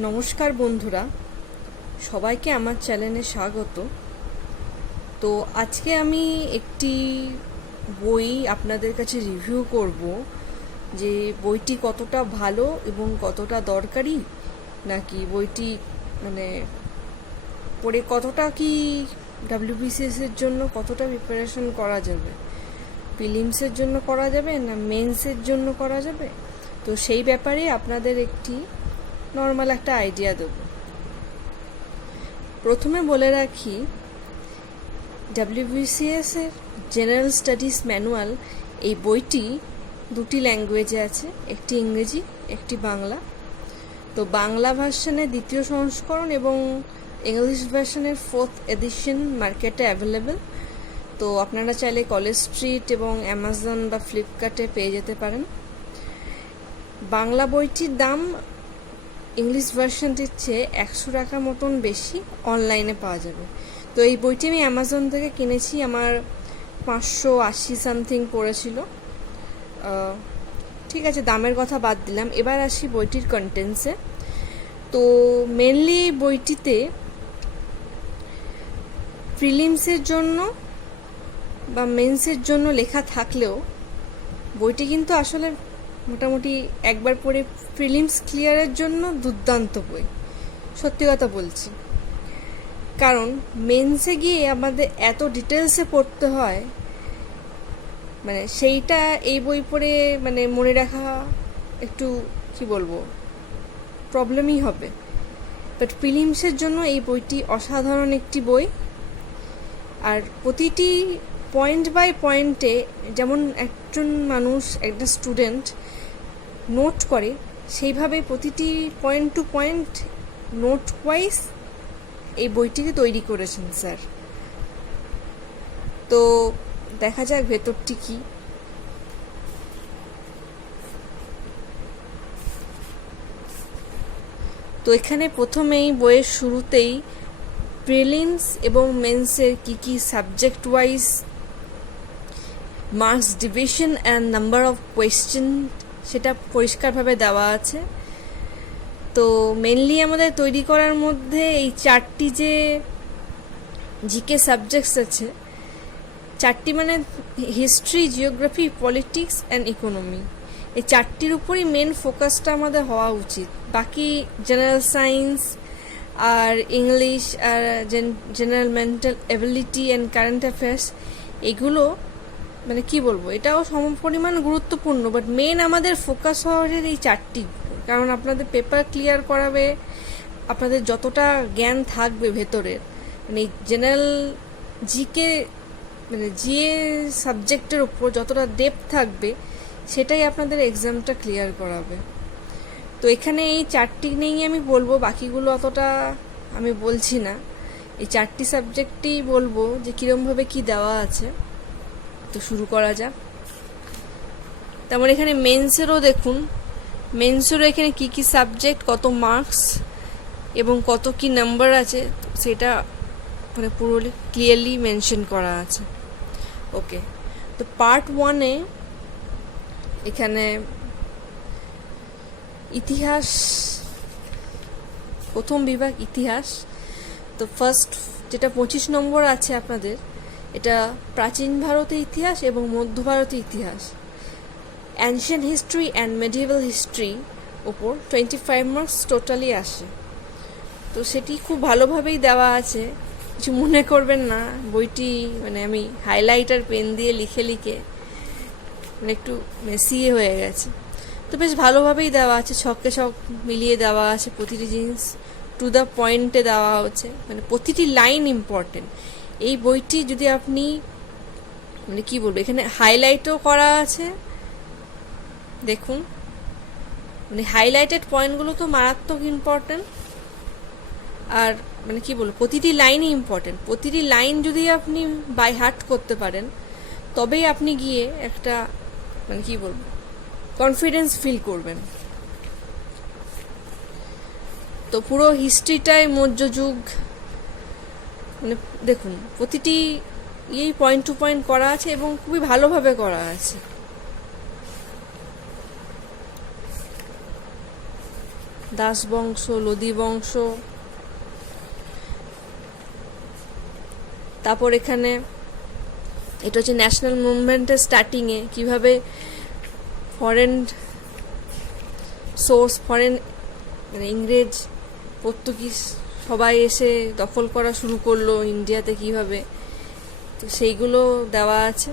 নমস্কার বন্ধুরা, সবাইকে আমার চ্যানেলে স্বাগত। তো আজকে আমি একটি বই আপনাদের কাছে রিভিউ করব, যে বইটি কতটা ভালো এবং কতটা দরকারি, নাকি বইটি মানে পড়ে কতটা কি ডাব্লিউবিসিএস এর জন্য কতটা প্রিপারেশন করা যাবে, প্রিলিমসের জন্য করা যাবে না মেন্সের জন্য করা যাবে। তো সেই ব্যাপারে আপনাদের একটি নর্মাল একটা আইডিয়া দেব। প্রথমে বলে রাখি, ডাব্লিউবিসিএস এর জেনারেল স্টাডিজ ম্যানুয়াল এই বইটি দুটি ল্যাঙ্গুয়েজে আছে, একটি ইংরেজি একটি বাংলা। তো বাংলা ভার্সনের দ্বিতীয় সংস্করণ এবং ইংলিশ ভার্সনের 4th এডিশন মার্কেটে অ্যাভেলেবেল। তো আপনারা চাইলে কলেজ স্ট্রিট এবং অ্যামাজন বা ফ্লিপকার্টে পেয়ে যেতে পারেন। বাংলা বইটির দাম ইংলিশ ভার্সনটির চেয়ে 100 টাকা মতন বেশি অনলাইনে পাওয়া যাবে। তো এই বইটি আমি অ্যামাজন থেকে কিনেছি, আমার 580 সামথিং পড়েছিল। ঠিক আছে, দামের কথা বাদ দিলাম, এবার আসি বইটির কন্টেন্টসে। তো মেনলি এই বইটিতে প্রিলিমসের জন্য বা মেন্সের জন্য লেখা থাকলেও বইটি কিন্তু আসলে মোটামুটি একবার পড়ে প্রিলিমস ক্লিয়ারের জন্য দুর্দান্ত বই, সত্যি কথা বলছি। কারণ মেন্সে গিয়ে আমাদের এত ডিটেলসে পড়তে হয়, মানে সেইটা এই বই পড়ে মানে মনে রাখা একটু কি বলবো প্রবলেমই হবে। বাট প্রিলিমসের জন্য এই বইটি অসাধারণ একটি বই। আর প্রতিটি পয়েন্ট বাই পয়েন্টে যেমন একজন মানুষ একটা স্টুডেন্ট নোট করে, সেইভাবে প্রতিটি point to point note wise এই বইটিকে তৈরি করেছেন স্যার। তো দেখা যাক ভেতরটি কি। তো এখানে প্রথমেই বইয়ের শুরুতেই প্রিলিমস এবং মেন্সের কি কি subject wise marks division and number of question সেটা পরিষ্কারভাবে দেওয়া আছে। তো মেনলি আমাদের তৈরি করার মধ্যে এই চারটি যে জিকে সাবজেক্টস আছে, চারটি মানে history, geography, politics and economy, এই চারটির উপরই মেন ফোকাসটা আমাদের হওয়া উচিত। বাকি জেনারেল সায়েন্স আর ইংলিশ আর general mental ability and current affairs, এগুলো মানে কি বলবো, এটাও সমপরিমাণ গুরুত্বপূর্ণ, বাট মেন আমাদের ফোকাস হওয়া এই চারটি। কারণ আপনাদের পেপার ক্লিয়ার করাবে, আপনাদের যতটা জ্ঞান থাকবে ভেতরের, মানে জেনারেল জিকে মানে জিএ সাবজেক্টের উপর যতটা ডেপথ থাকবে, সেটাই আপনাদের এক্সামটা ক্লিয়ার করাবে। তো এখানে এই চারটি নিয়েই আমি বলবো, বাকিগুলো অতটা আমি বলছি না। এই চারটি সাবজেক্টই বলবো যে কীরমভাবে কি দেওয়া আছে। তো শুরু করা যাক। তেমন এখানে মেন্সেরও দেখুন, মেন্সেরও এখানে কি কি সাবজেক্ট, কত মার্কস এবং কত কি নাম্বার আছে, সেটা মানে পুরো ক্লিয়ারলি মেনশন করা আছে। ওকে, তো পার্ট 1-এ এখানে ইতিহাস, প্রথম বিভাগ ইতিহাস। তো ফার্স্ট যেটা 25 নম্বর আছে আপনাদের, এটা প্রাচীন ভারতের ইতিহাস এবং মধ্য ভারতের ইতিহাস, অ্যানশিয়েন্ট হিস্ট্রি অ্যান্ড মেডিয়েভাল হিস্ট্রি ওপর 25 মার্কস টোটালি আসে। তো সেটি খুব ভালোভাবেই দেওয়া আছে, কিছু মনে করবেন না। বইটি মানে আমি হাইলাইটার পেন দিয়ে লিখে লিখে মানে একটু মেসিয়ে হয়ে গেছে। তো বেশ ভালোভাবেই দেওয়া আছে, ছকে ছক মিলিয়ে দেওয়া আছে, প্রতিটি জিনিস টু দ্য পয়েন্টে দেওয়া হচ্ছে, মানে প্রতিটি লাইন ইম্পর্টেন্ট। এই বইটি যদি আপনি মানে কি বলবো, এখানে হাইলাইটও করা আছে, দেখুন মানে হাইলাইটেড পয়েন্টগুলো তো মারাত্মক ইম্পর্টেন্ট। আর মানে কি বলবো, প্রতিটি লাইনই ইম্পর্টেন্ট। প্রতিটি লাইন যদি আপনি বাই হার্ট করতে পারেন, তবেই আপনি গিয়ে একটা মানে কি বলবো কনফিডেন্স ফিল করবেন। তো পুরো হিস্ট্রিটাই মধ্যযুগ, মানে দেখুন প্রতিটি পয়েন্ট টু পয়েন্ট করা আছে এবং খুবই ভালোভাবে করা আছে। দাস বংশ, লোদি বংশ। তারপর এখানে এটা হচ্ছে ন্যাশনাল মুভমেন্টের স্টার্টিংয়ে কীভাবে ফরেন সোর্স, ফরেন মানে ইংরেজ, পর্তুগিজ সবাই এসে দখল করা শুরু করলো ইন্ডিয়াতে কীভাবে, তো সেইগুলো দেওয়া আছে।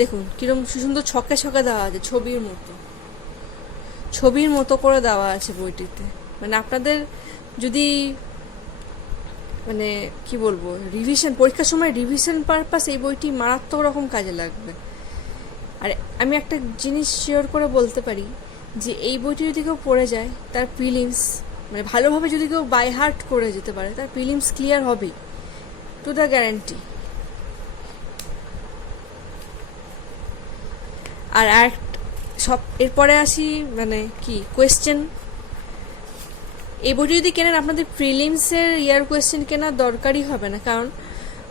দেখুন কিরম সুন্দর ছকে ছকে দেওয়া আছে, ছবির মতো করে দেওয়া আছে বইটিতে। মানে আপনাদের যদি মানে কি বলবো রিভিশন, পরীক্ষার সময় রিভিশন পারপাস এই বইটি মারাত্মক রকম কাজে লাগবে। আর আমি একটা জিনিস শিওর করে বলতে পারি যে এই বইটি যদি কেউ পড়ে যায় তার প্রিলিমস মানে ভালোভাবে যদি কেউ বাই হার্ট করে যেতে পারে তার প্রিলিমস ক্লিয়ার হবেই, টু দ্য গ্যারান্টি। আর সব এরপরে আসি মানে কি কোয়েশ্চেন। এই বইটি যদি কেনেন আপনাদের প্রিলিমসের ইয়ার কোয়েশ্চেন কেনার দরকারই হবে না, কারণ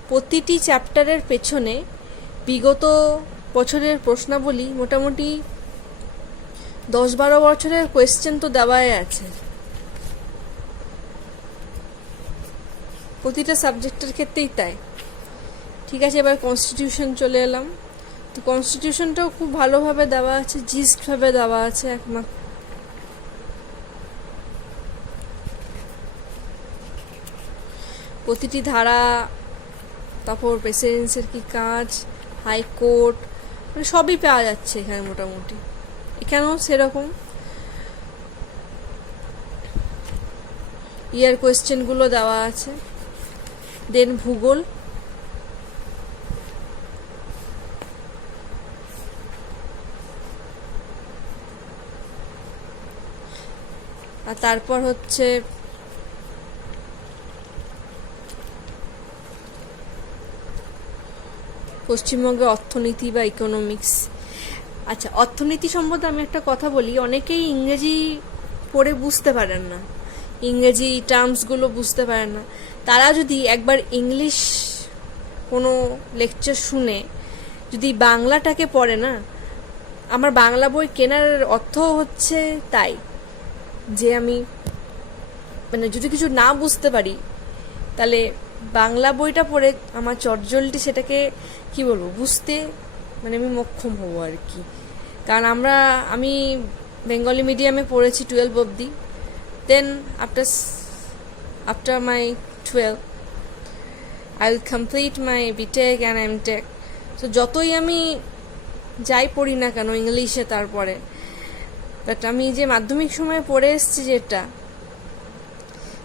প্রতিটি চ্যাপ্টারের পেছনে বিগত বছরের প্রশ্নাবলী মোটামুটি 10-12 বছরের কোয়েশ্চেন তো দেওয়াই আছে প্রতিটা সাবজেক্টের ক্ষেত্রেই তাই। ঠিক আছে, এবার কনস্টিটিউশন চলে এলাম। তো কনস্টিটিউশনটাও খুব ভালোভাবে দেওয়া আছে, জিস্টভাবে দেওয়া আছে একমাত্র। প্রতিটি ধারা, তারপর প্রেসিডেন্সির কি কাজ, হাইকোর্ট, মানে সবই পাওয়া যাচ্ছে এখানে মোটামুটি। এখানেও সেরকম ইয়ার কোয়েশ্চেনগুলো দেওয়া আছে। দেন ভূগোল, আর তারপর হচ্ছে পশ্চিমবঙ্গের অর্থনীতি বা ইকোনমিক্স। আচ্ছা, অর্থনীতি সম্বন্ধে আমি একটা কথা বলি, অনেকেই ইংরেজি পড়ে বুঝতে পারেন না, ইংরেজি টার্মসগুলো বুঝতে পারেন না। তারা যদি একবার ইংলিশ কোনো লেকচার শুনে যদি বাংলাটাকে পড়ে না, আমার বাংলা বই কেনার অর্থ হচ্ছে তাই যে আমি মানে যদি কিছু না বুঝতে পারি তাহলে বাংলা বইটা পড়ে আমার চটজলটি সেটাকে কি বলবো বুঝতে মানে আমি মোক্ষম হবো আর কি। কারণ আমি বেঙ্গলি মিডিয়ামে পড়েছি 12 অবধি, then after my 12 I will complete my BTech and MTech. তো যতই আমি যাই পড়ি না কেন ইংলিশে, তারপরে বাট আমি যে মাধ্যমিক সময়ে পড়ে এসেছি যেটা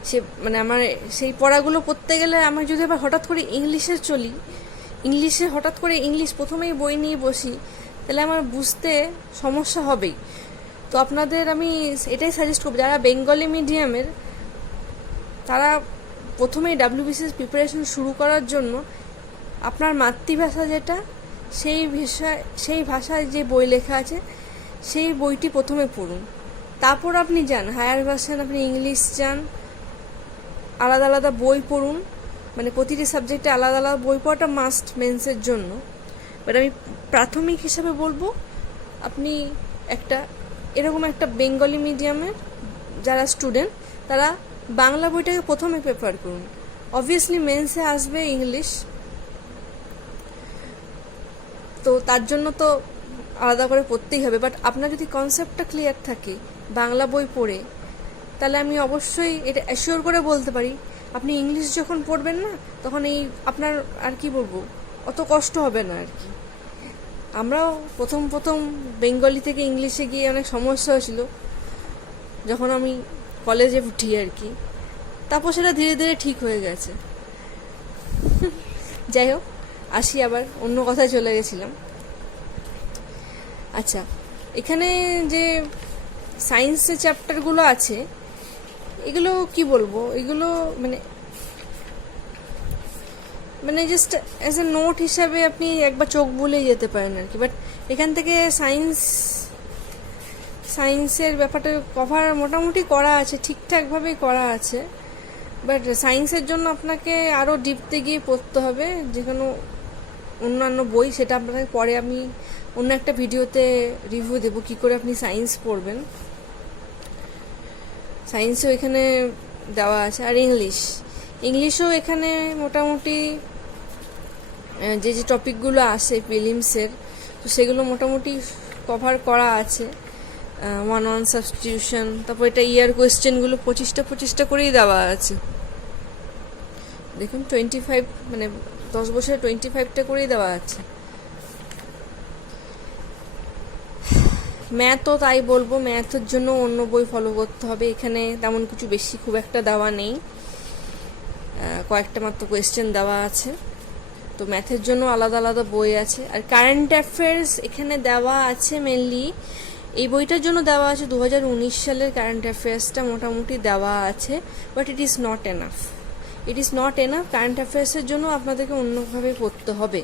সে মানে আমার সেই পড়াগুলো পড়তে গেলে আমি যদি আবার হঠাৎ করে ইংলিশে হঠাৎ করে ইংলিশ প্রথমেই বই নিয়ে বসি তাহলে আমার বুঝতে সমস্যা হবেই। তো আপনাদের আমি এটাই সাজেস্ট করব, যারা বেঙ্গলি মিডিয়ামের তারা প্রথমেই WBCS প্রিপারেশন শুরু করার জন্য আপনার মাতৃভাষা যেটা সেই ভাষায় যে বই লেখা আছে সেই বইটি প্রথমে পড়ুন, তারপর আপনি যান হায়ার ভার্সন, আপনি ইংলিশ যান, আলাদা আলাদা বই পড়ুন। মানে প্রতিটি সাবজেক্টে আলাদা আলাদা বই পড়াটা মাস্ট মেন্সের জন্য। বাট আমি প্রাথমিক হিসাবে বলবো আপনি এরকম একটা বেঙ্গলি মিডিয়ামের যারা স্টুডেন্ট তারা বাংলা বইটাকে প্রথমে প্রেফার করুন। অবভিয়াসলি মেন্সে আসবে ইংলিশ, তো তার জন্য তো আলাদা করে পড়তেই হবে। বাট আপনার যদি কনসেপ্টটা ক্লিয়ার থাকে বাংলা বই পড়ে, তাহলে আমি অবশ্যই এটা অ্যাসিওর করে বলতে পারি আপনি ইংলিশ যখন পড়বেন না তখন আপনার আর কি বলবো অত কষ্ট হবে না আর কি। আমরাও প্রথম বেঙ্গলি থেকে ইংলিশে গিয়ে অনেক সমস্যা হয়েছিল যখন আমি কলেজে উঠি আর কি, তারপর সেটা ধীরে ধীরে ঠিক হয়ে গেছে। যাই হোক, আসি আবার অন্য কথায় চলে গেছিলাম। আচ্ছা, এখানে যে সায়েন্সের চ্যাপ্টারগুলো আছে এগুলো কি বলবো, এগুলো মানে জাস্ট অ্যাজ এ নোট হিসাবে আপনি একবার চোখ বুলে যেতে পারেন আর কি। বাট এখান থেকে সায়েন্সের ব্যাপারটা কভার মোটামুটি করা আছে, ঠিকঠাকভাবেই করা আছে। বাট সায়েন্সের জন্য আপনাকে আরও ডিপতে গিয়ে পড়তে হবে, যে কোনো অন্যান্য বই, সেটা আপনাকে পরে আমি অন্য একটা ভিডিওতে রিভিউ দেবো কী করে আপনি সায়েন্স পড়বেন। সায়েন্সও এখানে দেওয়া আছে। আর ইংলিশও এখানে মোটামুটি যে যে টপিকগুলো আসে প্রিলিমসের, তো সেগুলো মোটামুটি কভার করা আছে। 1 সাবস্টিটিউশন, তারপর এটা ইয়ার কোয়েশ্চেনগুলো 25টা করেই দেওয়া আছে। দেখুন 25, মানে 10 বছরে 25টা করেই দেওয়া আছে। ম্যাথও তাই বলবো, ম্যাথের জন্য অন্য বই ফলো করতে হবে। এখানে তেমন কিছু বেশি খুব একটা দেওয়া নেই, কয়েকটা মাত্র কোয়েশ্চেন দেওয়া আছে। তো ম্যাথের জন্য আলাদা আলাদা বই আছে। আর কারেন্ট অ্যাফেয়ার্স এখানে দেওয়া আছে মেনলি, এই বইটার জন্য দেওয়া আছে 2019 সালের কারেন্ট অ্যাফেয়ার্সটা মোটামুটি দেওয়া আছে। But it is not enough, current অ্যাফেয়ার্সের জন্য আপনাদেরকে অন্যভাবে পড়তে হবে,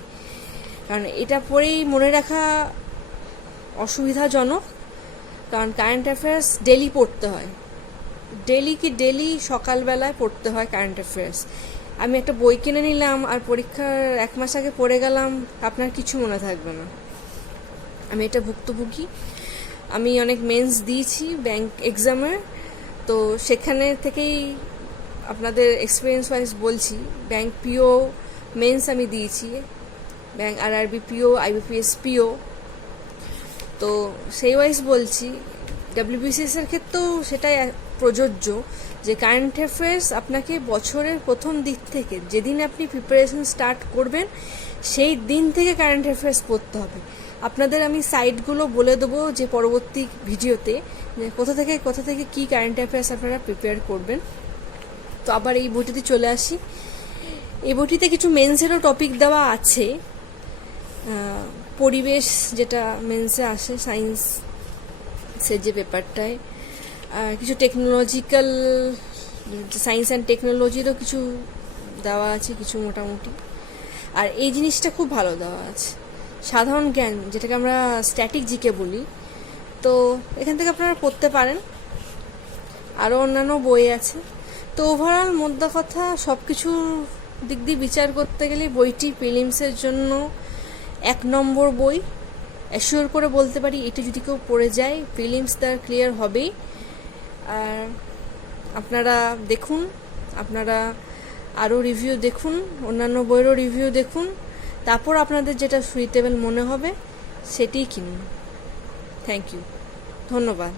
কারণ এটা পড়েই মনে রাখা অসুবিধাজনক। কারণ কারেন্ট অ্যাফেয়ার্স ডেলি পড়তে হয়, ডেলি সকালবেলায় পড়তে হয় কারেন্ট অ্যাফেয়ার্স। আমি একটা বই কিনে নিলাম আর পরীক্ষার 1 মাস আগে পড়ে গেলাম, আপনার কিছু মনে থাকবে না। আমি এটা ভুক্তভোগী, আমি অনেক মেন্স দিয়েছি ব্যাংক এক্সামের, তো সেখানে থেকেই আপনাদের এক্সপিরিয়েন্স ওয়াইজ বলছি। ব্যাংক পিও মেন্স আমি দিয়েছি, bank RRB PO, IBPS PO, তো সেই ওয়াইজ বলছি। ডাব্লিউবিসিএস এর ক্ষেত্রেও সেটাই প্রযোজ্য যে কারেন্ট অ্যাফেয়ার্স আপনাকে বছরের প্রথম দিক থেকে, যেদিন আপনি প্রিপারেশন স্টার্ট করবেন সেই দিন থেকে কারেন্ট অ্যাফেয়ার্স পড়তে হবে। আপনাদের আমি সাইটগুলো বলে দেবো যে পরবর্তী ভিডিওতে, যে কোথা থেকে কী কারেন্ট অ্যাফেয়ার্স আপনারা প্রিপেয়ার করবেন। তো আবার এই বইটিতে চলে আসি। এই বইটিতে কিছু মেন্সেরও টপিক দেওয়া আছে, পরিবেশ যেটা মেন্সে আসে সায়েন্সের যে পেপারটায়, কিছু টেকনোলজিক্যাল, সায়েন্স অ্যান্ড টেকনোলজিরও কিছু দেওয়া আছে কিছু মোটামুটি। আর এই জিনিসটা খুব ভালো দেওয়া আছে, সাধারণ জ্ঞান, যেটাকে আমরা স্ট্যাটিক জিকে বলি। তো এখান থেকে আপনারা পড়তে পারেন। আরও অন্যান্য বই আছে। তো ওভারঅল মোদ্দা কথা, সব কিছু দিক দিয়ে বিচার করতে গেলে বইটি প্রিলিমসের জন্য 1 নম্বর বই। অ্যাসিওর করে বলতে পারি, এটা যদি কেউ পড়ে যায় প্রিলিমস তার ক্লিয়ার হবেই। আর আপনারা দেখুন, আপনারা আরও রিভিউ দেখুন, অন্যান্য বইয়েরও রিভিউ দেখুন, তারপর আপনাদের যেটা সুইটেবল মনে হবে সেটিই কিনুন। থ্যাংক ইউ, ধন্যবাদ।